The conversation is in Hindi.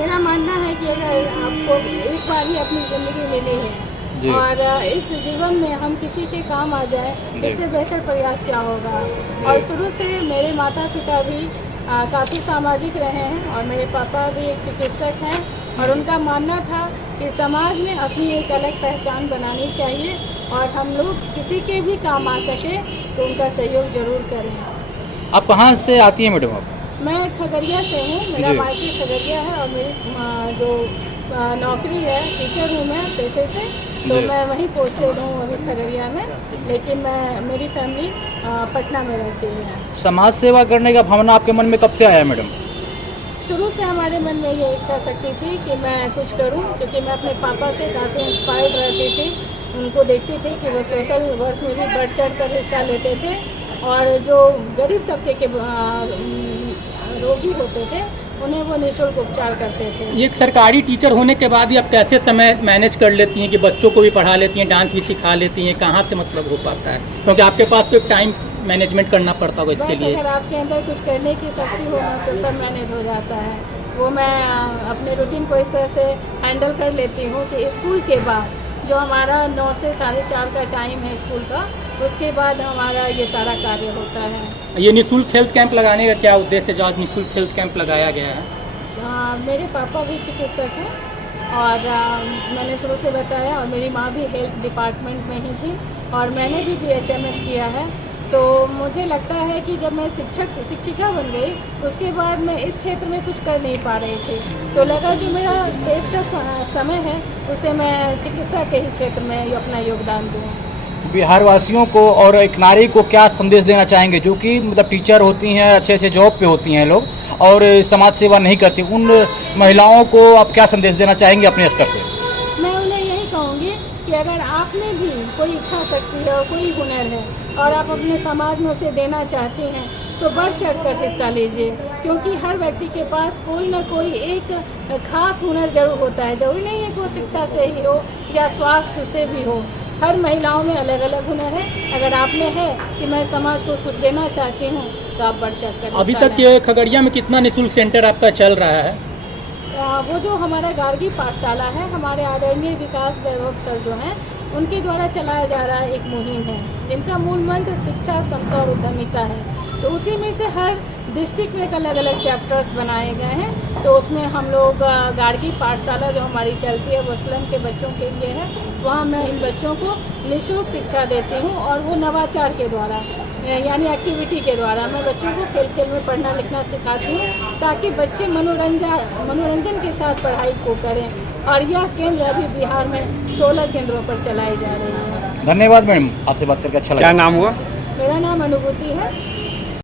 मेरा मानना है कि अगर आपको एक बार ही अपनी ज़िंदगी मिली है और इस जीवन में हम किसी के काम आ जाए, इससे बेहतर प्रयास क्या होगा। और शुरू से मेरे माता पिता भी काफ़ी सामाजिक रहे हैं और मेरे पापा भी एक चिकित्सक हैं और उनका मानना था कि समाज में अपनी एक अलग पहचान बनानी चाहिए और हम लोग किसी के भी काम आ सके तो उनका सहयोग ज़रूर करें। आप कहाँ से आती हैं मैडम आप? मैं खगड़िया से हूँ, मेरा मायके खगड़िया है और मेरी जो नौकरी है टीचर हूँ मैं पेशे से, तो मैं वहीं पोस्टेड हूँ अभी खगड़िया में, लेकिन मेरी फैमिली पटना में रहती है। समाज सेवा करने का भावना आपके मन में कब से आया मैडम? शुरू से हमारे मन में ये इच्छा शक्ति थी कि मैं कुछ करूं, क्योंकि मैं अपने पापा से काफ़ी इंस्पायर्ड रहती थी। उनको देखती थी कि वो सोशल वर्क में भी बढ़ चढ़ कर हिस्सा लेते थे और जो गरीब तबके के रोगी होते थे उन्हें वो निःशुल्क उपचार करते थे। एक सरकारी टीचर होने के बाद ही आप कैसे समय मैनेज कर लेती हैं कि बच्चों को भी पढ़ा लेती हैं, डांस भी सिखा लेती हैं, कहाँ से मतलब हो पाता है? क्योंकि आपके पास तो एक टाइम मैनेजमेंट करना पड़ता होगा इसके लिए। अगर आपके अंदर कुछ करने की शक्ति हो तो सब मैनेज हो जाता है। वो मैं अपने रूटीन को इस तरह से हैंडल कर लेती हूँ कि स्कूल के बाद जो हमारा 9 से 4:30 का टाइम है स्कूल का, उसके बाद हमारा ये सारा कार्य होता है। ये निःशुल्क हेल्थ कैंप लगाने का क्या उद्देश्य है जो आज निःशुल्क हेल्थ कैंप लगाया गया है? मेरे पापा भी चिकित्सक हैं और मैंने शुरू से बताया, और मेरी माँ भी हेल्थ डिपार्टमेंट में ही थी और मैंने भी BHMS किया है। तो मुझे लगता है कि जब मैं शिक्षिका बन गई उसके बाद मैं इस क्षेत्र में कुछ कर नहीं पा रही थी, तो लगा जो मेरा शेष का समय है उसे मैं चिकित्सा के ही क्षेत्र में अपना योगदान दूँ। बिहार वासियों को और एक नारी को क्या संदेश देना चाहेंगे जो कि मतलब टीचर होती हैं, अच्छे अच्छे जॉब पे होती हैं लोग और समाज सेवा नहीं करती, उन महिलाओं को आप क्या संदेश देना चाहेंगे अपने स्तर से? मैं उन्हें यही कहूँगी कि अगर आप में भी कोई इच्छा शक्ति है और कोई हुनर है और आप अपने समाज में उसे देना चाहती हैं तो बढ़ चढ़कर हिस्सा लीजिए, क्योंकि हर व्यक्ति के पास कोई ना कोई एक खास हुनर जरूर होता है। जरूरी नहीं है कि वो शिक्षा से ही हो या स्वास्थ्य से भी हो, हर महिलाओं में अलग अलग हुनर है। अगर आप में है कि मैं समाज को कुछ देना चाहती हूँ तो आप बढ़ चढ़ कर। अभी तक ये खगड़िया में कितना निःशुल्क सेंटर आपका चल रहा है? वो जो हमारा गार्गी पाठशाला है, हमारे आदरणीय विकास वैभव सर जो हैं उनके द्वारा चलाया जा रहा एक मुहिम है जिनका मूल मंत्र शिक्षा, समता और उद्यमिता है। तो उसी में से हर डिस्ट्रिक्ट में अलग अलग चैप्टर्स बनाए गए हैं। तो उसमें हम लोग गार्गी पाठशाला जो हमारी चलती है वो स्लम के बच्चों के लिए है। वहाँ मैं इन बच्चों को निःशुल्क शिक्षा देती हूँ और वो नवाचार के द्वारा यानी एक्टिविटी के द्वारा मैं बच्चों को खेल खेल में पढ़ना लिखना सिखाती हूँ ताकि बच्चे मनोरंजन के साथ पढ़ाई को करें। और यह केंद्र अभी बिहार में 16 केंद्रों पर चलाई जा रही है। धन्यवाद मैडम, आपसे बात करके अच्छा लगा। क्या नाम हुआ? मेरा नाम अनुभूति है।